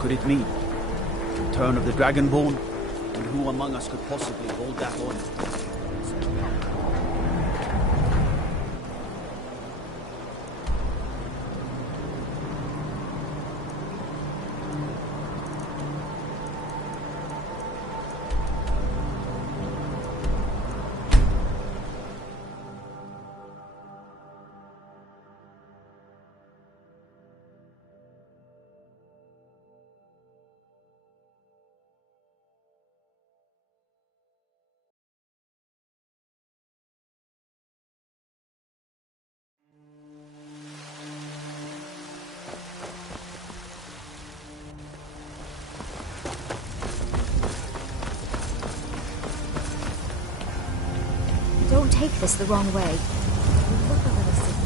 could it mean? The return of the Dragonborn? And who among us could possibly hold that honor? Don't take this the wrong way. Look a little sick.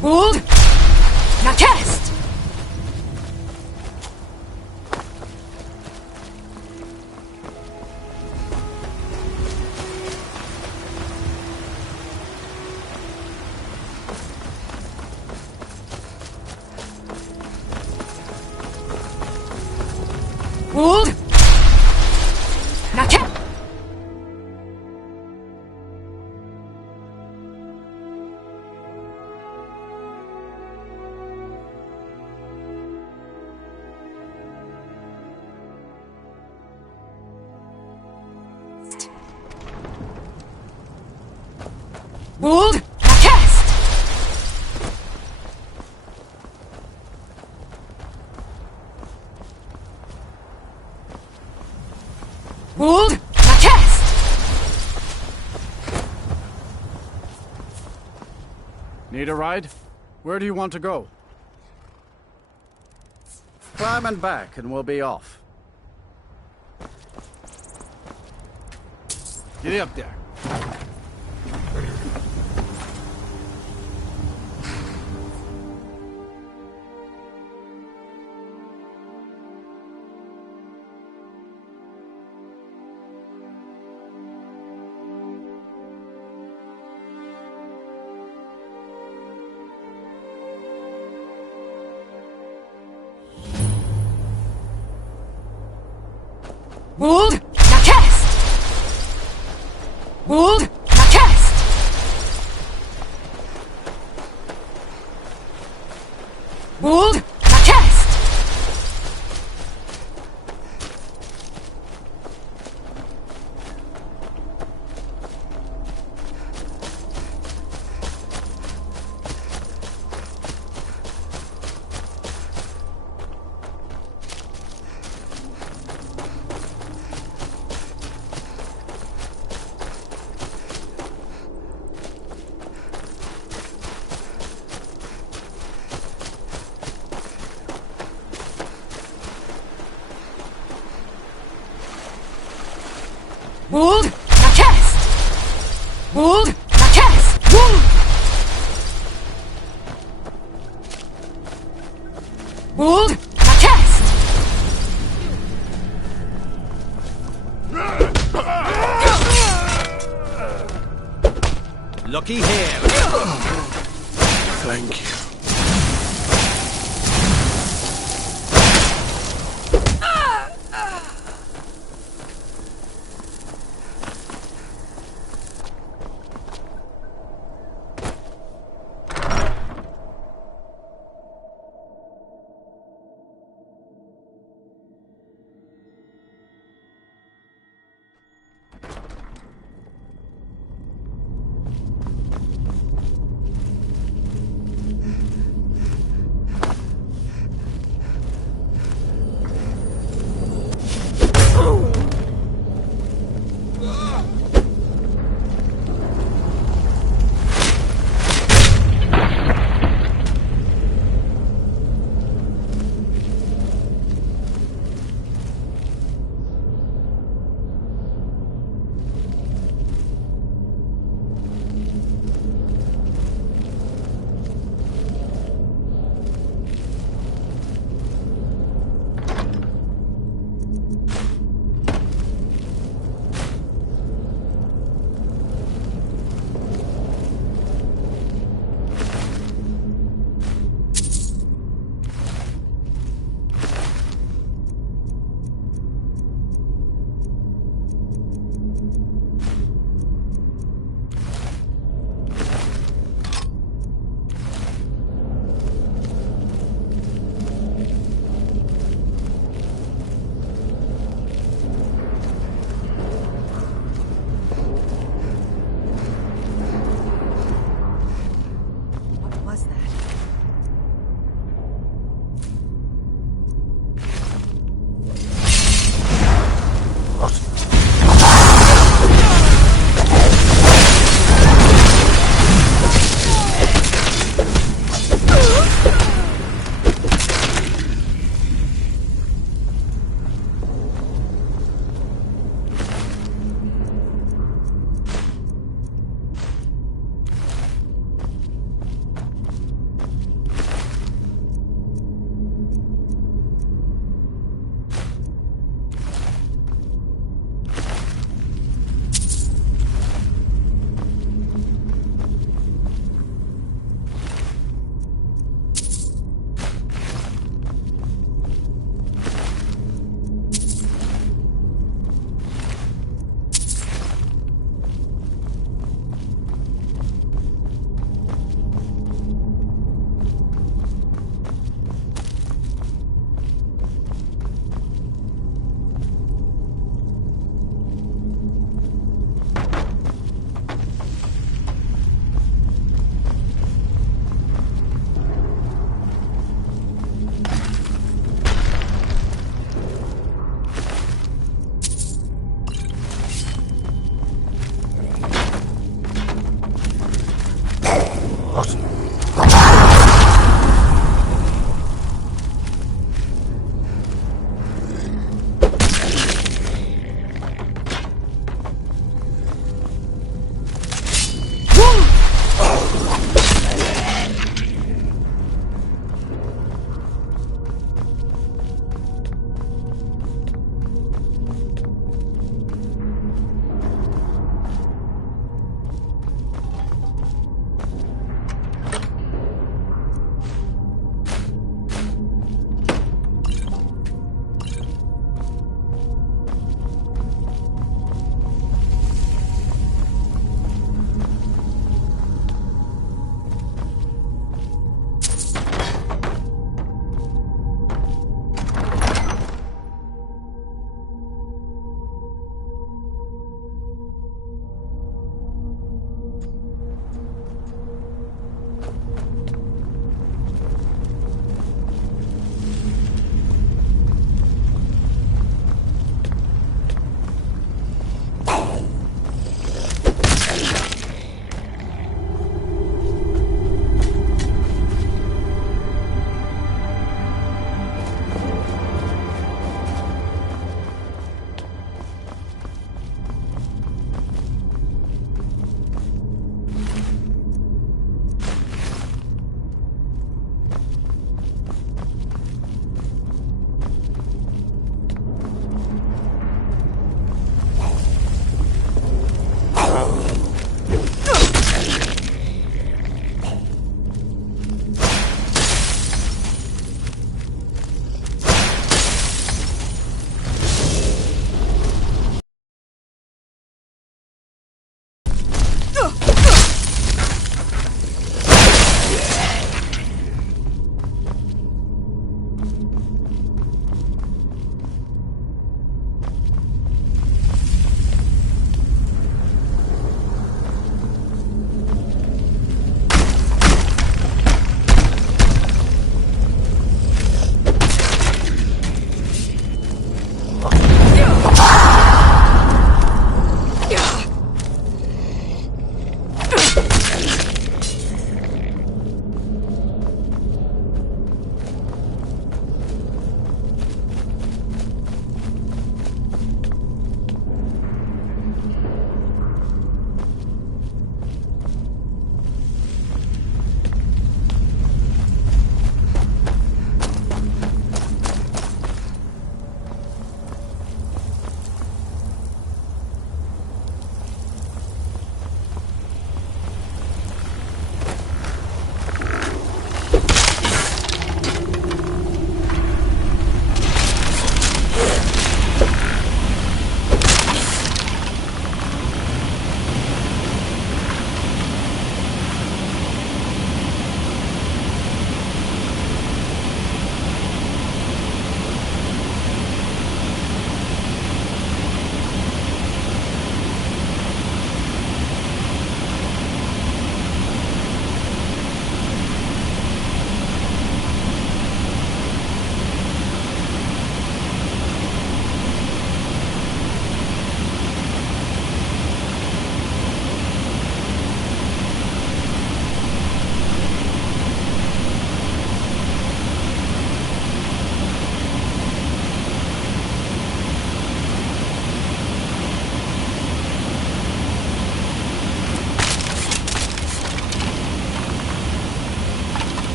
Hold! Now cast! Hold! Now cast! Hold! Now cast! Hold! Now cast! Need a ride? Where do you want to go? Climb and back and we'll be off. Get up there. Hold! Now cast! Hold! Now cast! Hold! Now cast! Hold! Cast! Looky here. Thank you.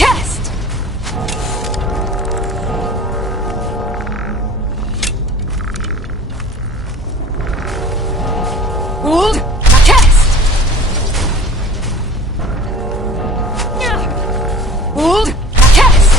cast! Hold, now cast! Hold, now cast!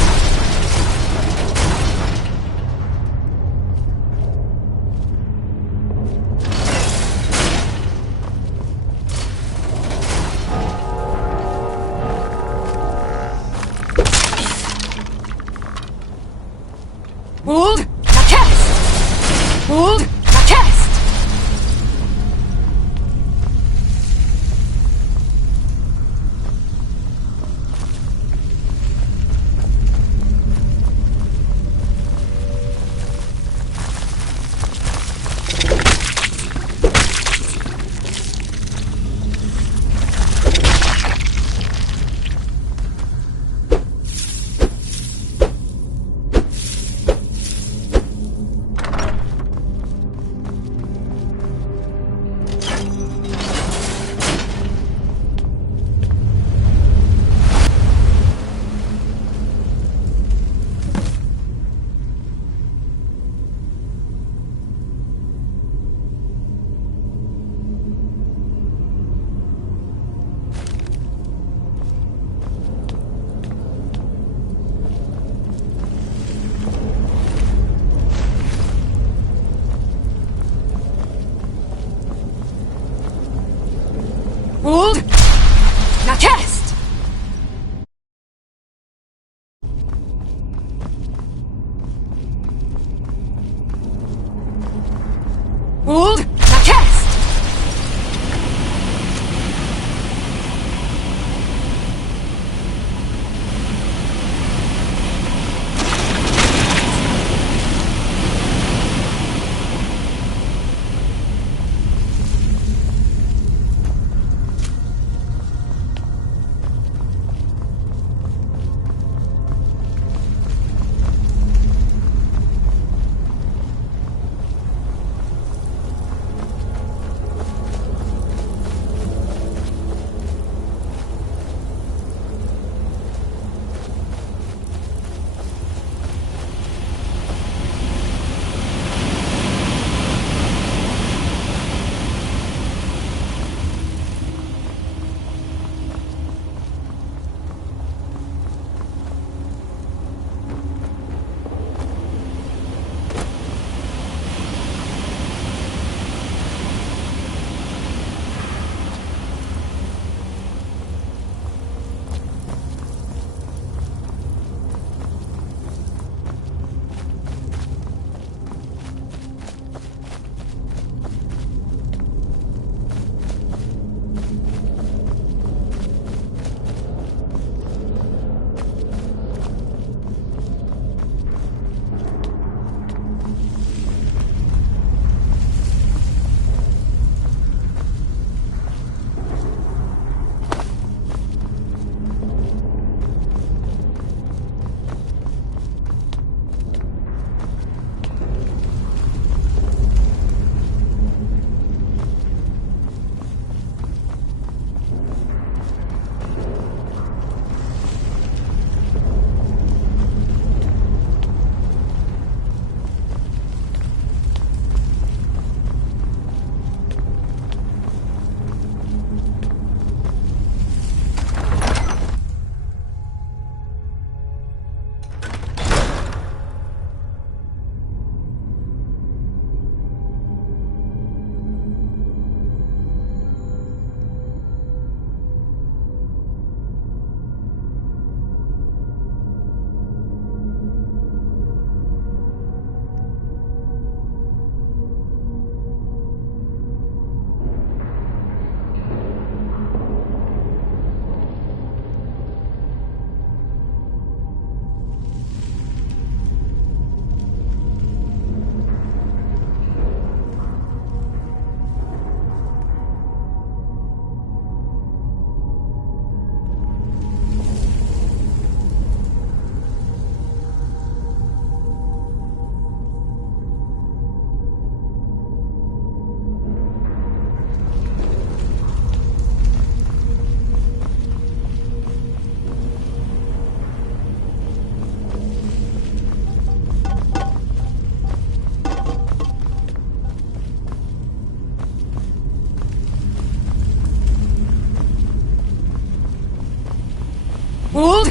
Hold!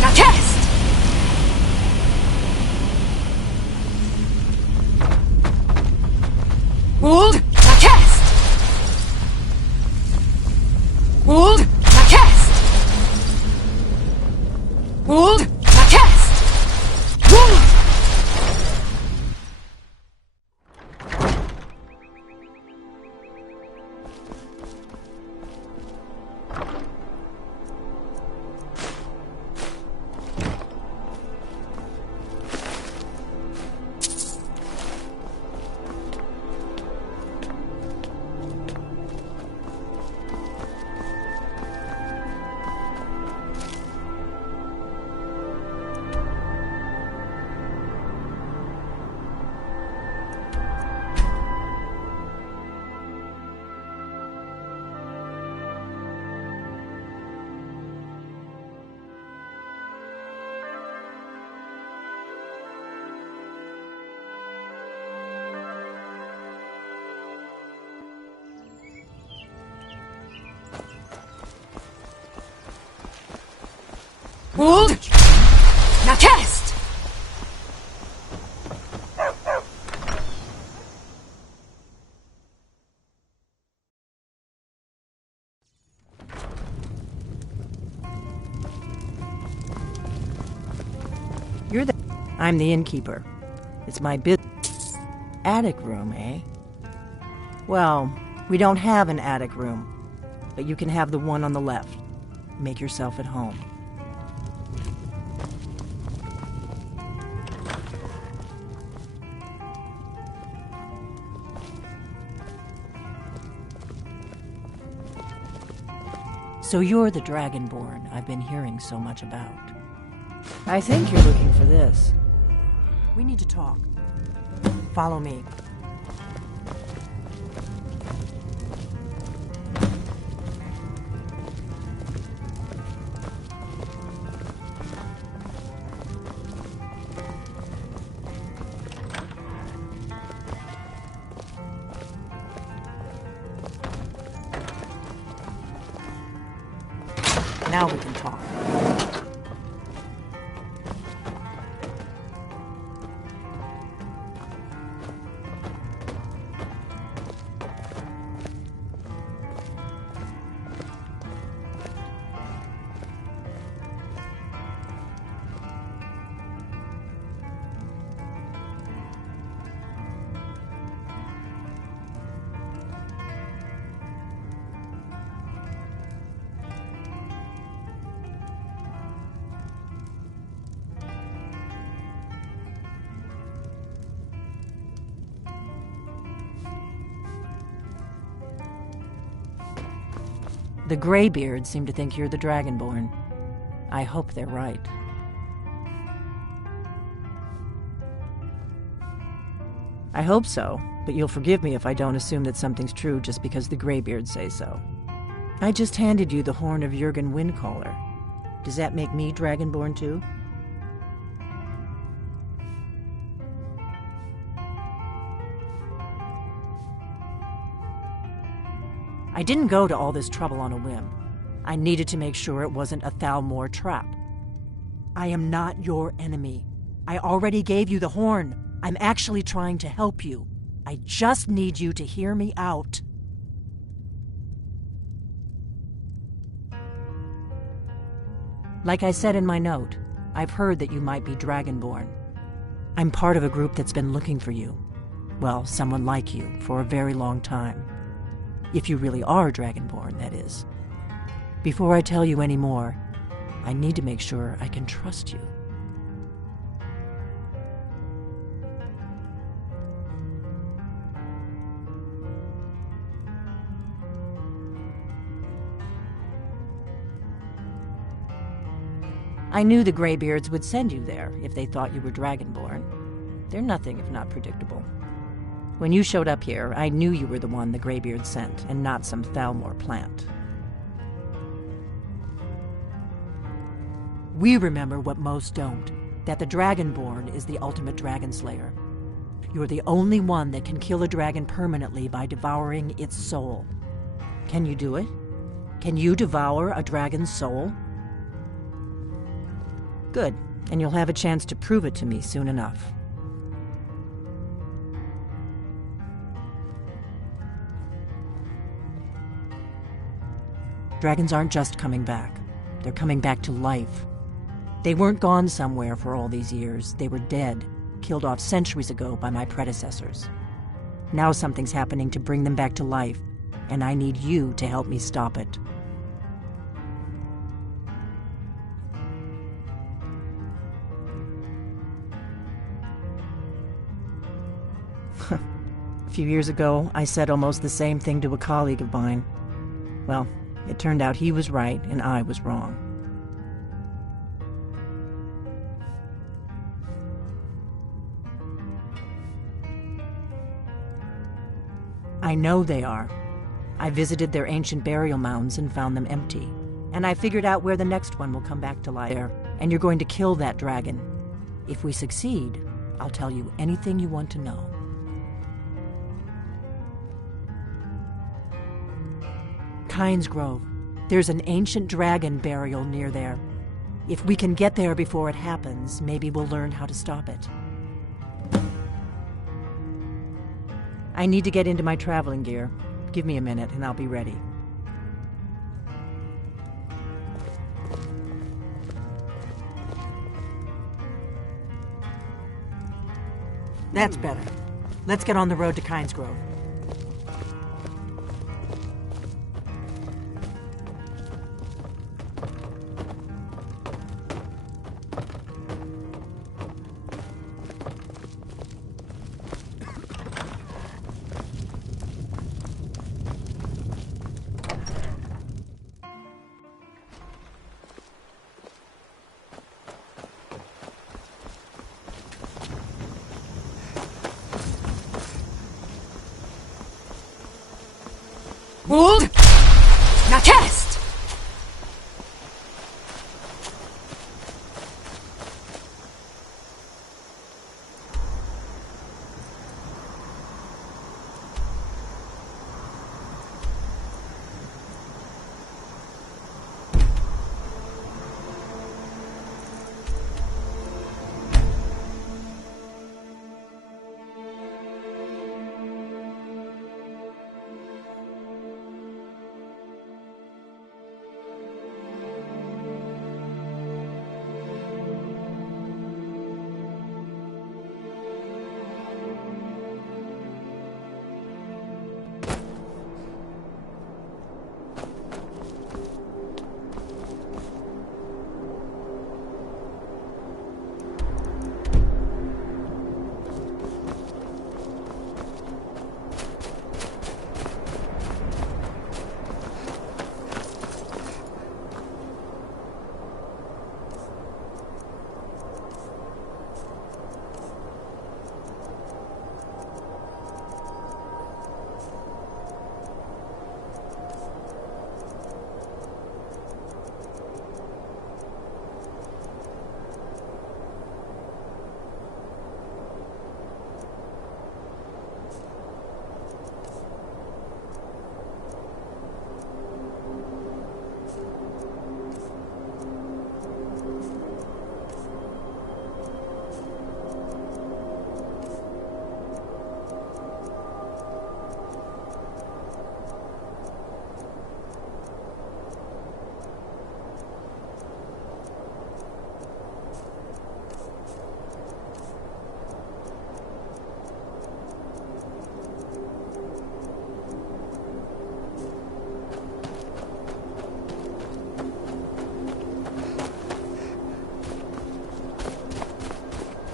Now cast! Hold! Now cast! Hold! Now cast! Hold! Now cast! Hold! Hold! Now cast! You're the... I'm the innkeeper. It's my business. Attic room, eh? Well, we don't have an attic room, but you can have the one on the left. Make yourself at home. So you're the Dragonborn I've been hearing so much about. I think you're looking for this. We need to talk. Follow me. Now we can talk. The Greybeards seem to think you're the Dragonborn. I hope they're right. I hope so, but you'll forgive me if I don't assume that something's true just because the Greybeards say so. I just handed you the horn of Jurgen Windcaller. Does that make me Dragonborn too? I didn't go to all this trouble on a whim. I needed to make sure it wasn't a Thalmor trap. I am not your enemy. I already gave you the horn. I'm actually trying to help you. I just need you to hear me out. Like I said in my note, I've heard that you might be Dragonborn. I'm part of a group that's been looking for you. Well, someone like you, for a very long time. If you really are Dragonborn, that is. Before I tell you any more, I need to make sure I can trust you. I knew the Greybeards would send you there if they thought you were Dragonborn. They're nothing if not predictable. When you showed up here, I knew you were the one the Greybeards sent, and not some Thalmor plant. We remember what most don't, that the Dragonborn is the ultimate dragon slayer. You're the only one that can kill a dragon permanently by devouring its soul. Can you do it? Can you devour a dragon's soul? Good, and you'll have a chance to prove it to me soon enough. Dragons aren't just coming back. They're coming back to life. They weren't gone somewhere for all these years. They were dead, killed off centuries ago by my predecessors. Now something's happening to bring them back to life, and I need you to help me stop it. A few years ago, I said almost the same thing to a colleague of mine. Well, it turned out he was right and I was wrong. I know they are. I visited their ancient burial mounds and found them empty. And I figured out where the next one will come back to life. And you're going to kill that dragon. If we succeed, I'll tell you anything you want to know. Kynes Grove. There's an ancient dragon burial near there. If we can get there before it happens, maybe we'll learn how to stop it. I need to get into my traveling gear. Give me a minute and I'll be ready. That's better. Let's get on the road to Kynes Grove. Hold! Now cast!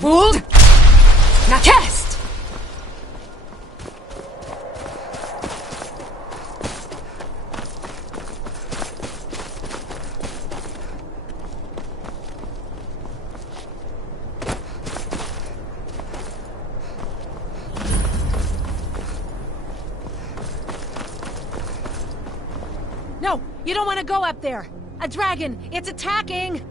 Hold! Now cast! No, you don't want to go up there. A dragon, it's attacking!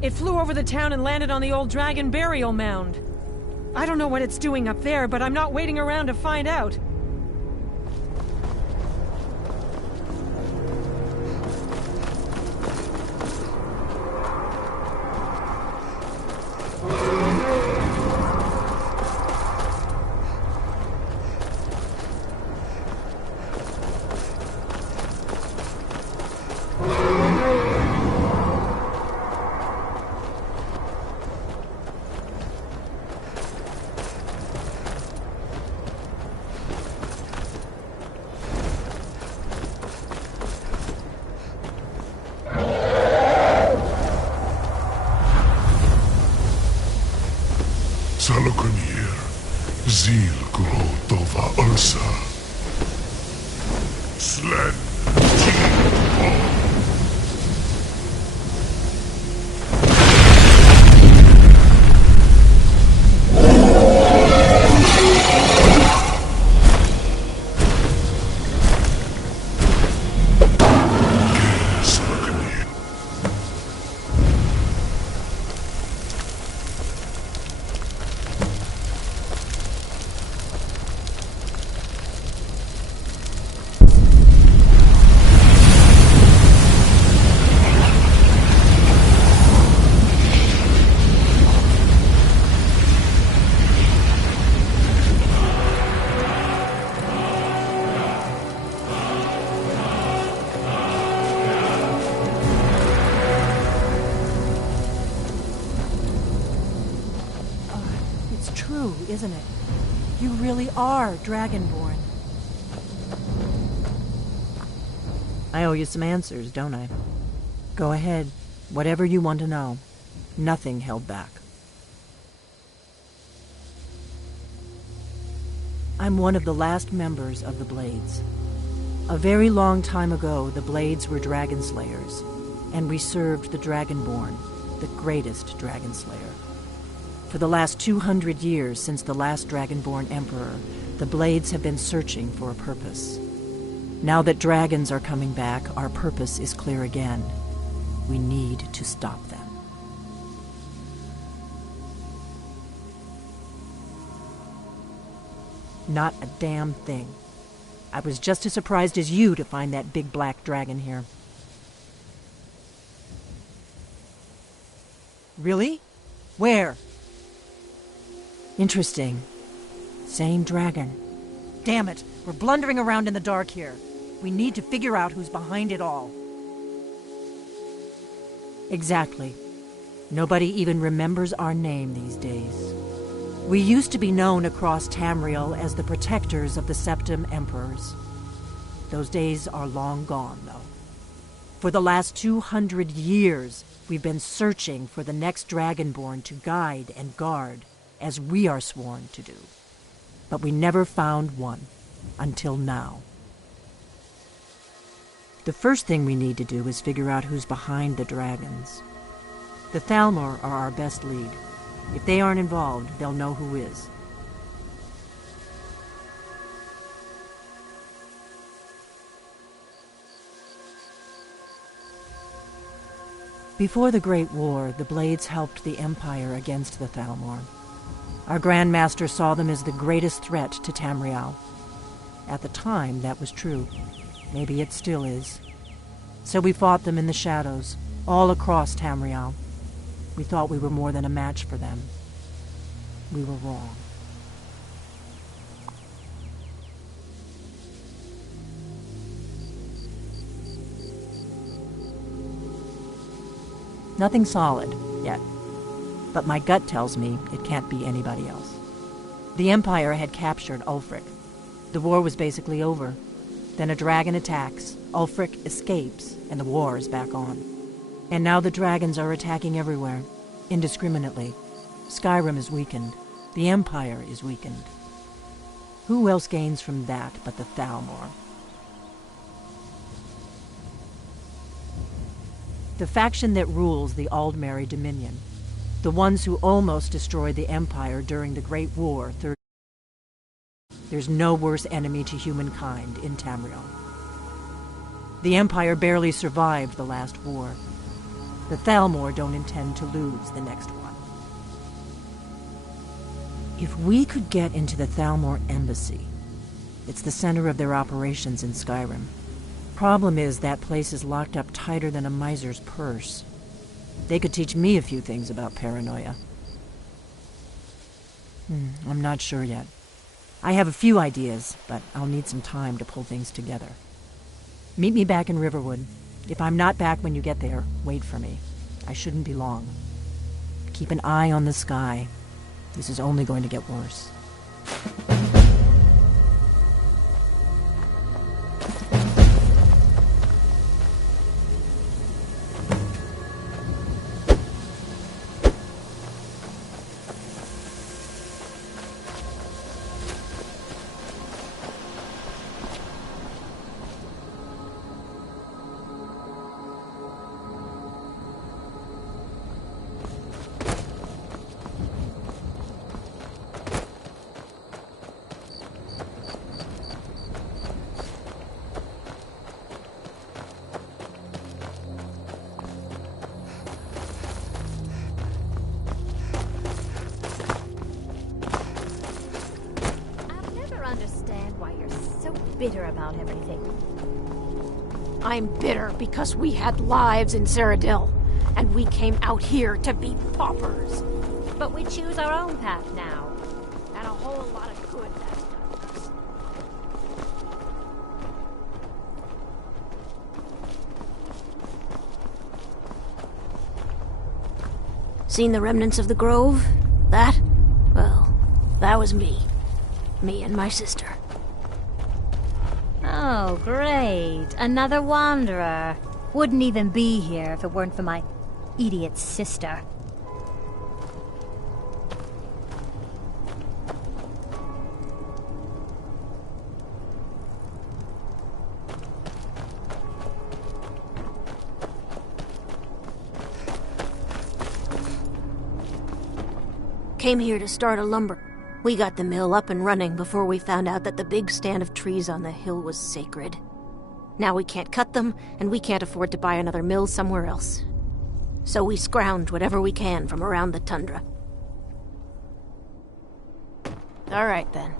It flew over the town and landed on the old dragon burial mound. I don't know what it's doing up there, but I'm not waiting around to find out. Kalakunir, Zil Grotova Ursa. Slen It's true, isn't it? You really are Dragonborn. I owe you some answers, don't I? Go ahead. Whatever you want to know. Nothing held back. I'm one of the last members of the Blades. A very long time ago, the Blades were dragon slayers, and we served the Dragonborn, the greatest dragon slayer. For the last 200 years since the last Dragonborn Emperor, the Blades have been searching for a purpose. Now that dragons are coming back, our purpose is clear again. We need to stop them. Not a damn thing. I was just as surprised as you to find that big black dragon here. Really? Where? Interesting. Same dragon. Damn it, we're blundering around in the dark here. We need to figure out who's behind it all. Exactly. Nobody even remembers our name these days. We used to be known across Tamriel as the protectors of the Septim Emperors. Those days are long gone, though. For the last 200 years, we've been searching for the next Dragonborn to guide and guard, as we are sworn to do. But we never found one, until now. The first thing we need to do is figure out who's behind the dragons. The Thalmor are our best lead. If they aren't involved, they'll know who is. Before the Great War, the Blades helped the Empire against the Thalmor. Our Grand Master saw them as the greatest threat to Tamriel. At the time, that was true. Maybe it still is. So we fought them in the shadows, all across Tamriel. We thought we were more than a match for them. We were wrong. Nothing solid, yet. But my gut tells me it can't be anybody else. The Empire had captured Ulfric. The war was basically over. Then a dragon attacks, Ulfric escapes, and the war is back on. And now the dragons are attacking everywhere, indiscriminately. Skyrim is weakened. The Empire is weakened. Who else gains from that but the Thalmor? The faction that rules the Aldmeri Dominion. The ones who almost destroyed the Empire during the Great War. There's no worse enemy to humankind in Tamriel. The Empire barely survived the last war. The Thalmor don't intend to lose the next one. If we could get into the Thalmor embassy, it's the center of their operations in Skyrim. Problem is, that place is locked up tighter than a miser's purse. They could teach me a few things about paranoia. I'm not sure yet. I have a few ideas, but I'll need some time to pull things together. Meet me back in Riverwood. If I'm not back when you get there, wait for me. I shouldn't be long. Keep an eye on the sky. This is only going to get worse. bitter about everything. I'm bitter because we had lives in Cyrodiil, and we came out here to be paupers. But we choose our own path now. And a whole lot of good that's done us. Seen the remnants of the grove? That? Well, that was me. Me and my sister. Oh, great. Another wanderer. Wouldn't even be here if it weren't for my idiot sister. Came here to start a lumber. We got the mill up and running before we found out that the big stand of trees on the hill was sacred. Now we can't cut them, and we can't afford to buy another mill somewhere else. So we scrounge whatever we can from around the tundra. All right, then.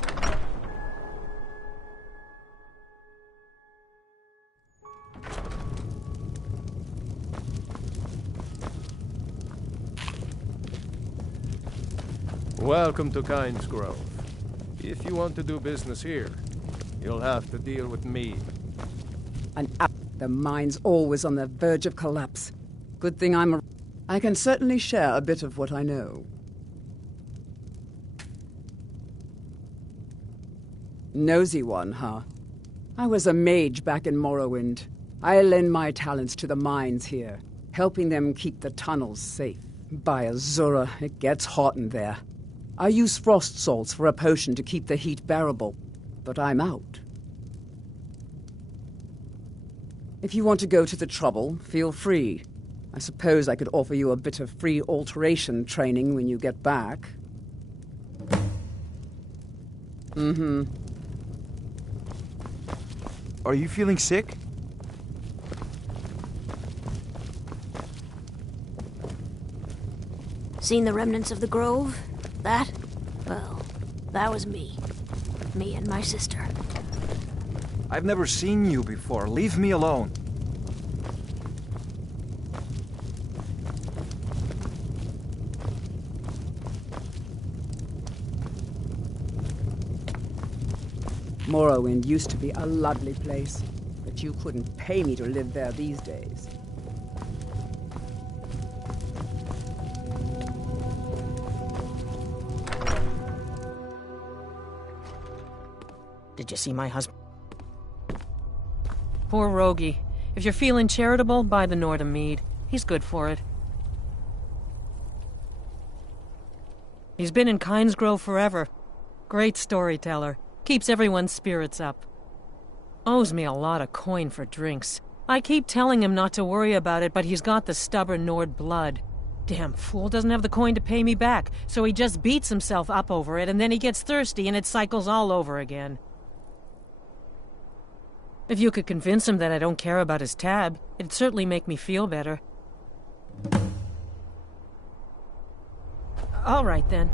Welcome to Kyne's Grove. If you want to do business here, you'll have to deal with me. The mine's always on the verge of collapse. Good thing I can certainly share a bit of what I know. Nosy one, huh? I was a mage back in Morrowind. I lend my talents to the mines here, helping them keep the tunnels safe. By Azura, it gets hot in there. I use frost salts for a potion to keep the heat bearable, but I'm out. If you want to go to the trouble, feel free. I suppose I could offer you a bit of free alteration training when you get back. Mm-hmm. Are you feeling sick? Seen the remnants of the grove? That? Well, that was me. Me and my sister. I've never seen you before. Leave me alone. Morrowind used to be a lovely place, but you couldn't pay me to live there these days. Did you see my husband? Poor Rogie. If you're feeling charitable, buy the Nord mead. He's good for it. He's been in Kyne's Grove forever. Great storyteller. Keeps everyone's spirits up. Owes me a lot of coin for drinks. I keep telling him not to worry about it, but he's got the stubborn Nord blood. Damn fool doesn't have the coin to pay me back, so he just beats himself up over it, and then he gets thirsty and it cycles all over again. If you could convince him that I don't care about his tab, it'd certainly make me feel better. All right, then.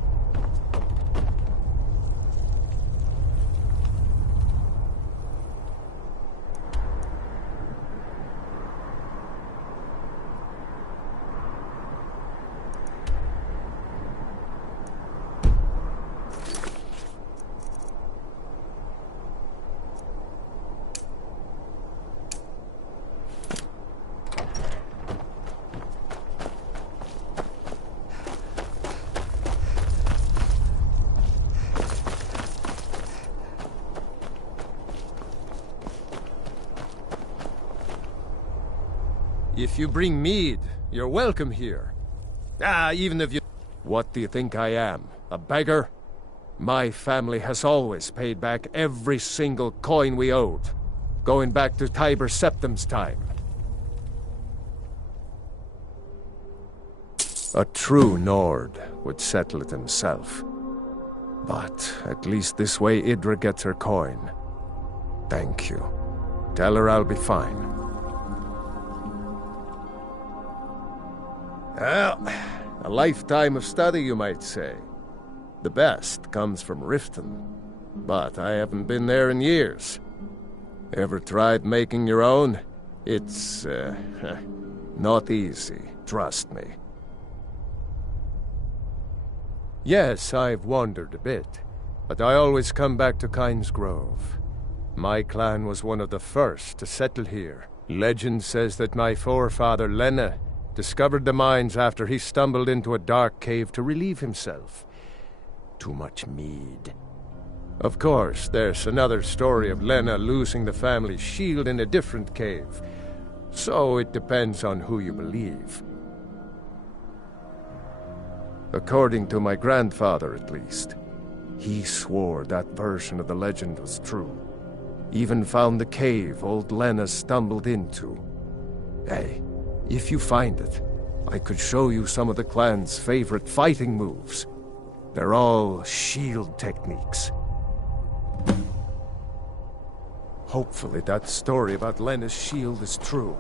If you bring mead, you're welcome here. Even if you... What do you think I am? A beggar? My family has always paid back every single coin we owed, going back to Tiber Septim's time. A true Nord would settle it himself. But at least this way Idra gets her coin. Thank you. Tell her I'll be fine. Well, a lifetime of study, you might say. The best comes from Riften, but I haven't been there in years. Ever tried making your own? It's, not easy, trust me. Yes, I've wandered a bit, but I always come back to Kynes Grove. My clan was one of the first to settle here. Legend says that my forefather Lena discovered the mines after he stumbled into a dark cave to relieve himself. Too much mead. Of course, there's another story of Lena losing the family shield in a different cave. So it depends on who you believe. According to my grandfather, at least. He swore that version of the legend was true. Even found the cave old Lena stumbled into. Hey, if you find it, I could show you some of the clan's favorite fighting moves. They're all shield techniques. Hopefully that story about Lena's shield is true.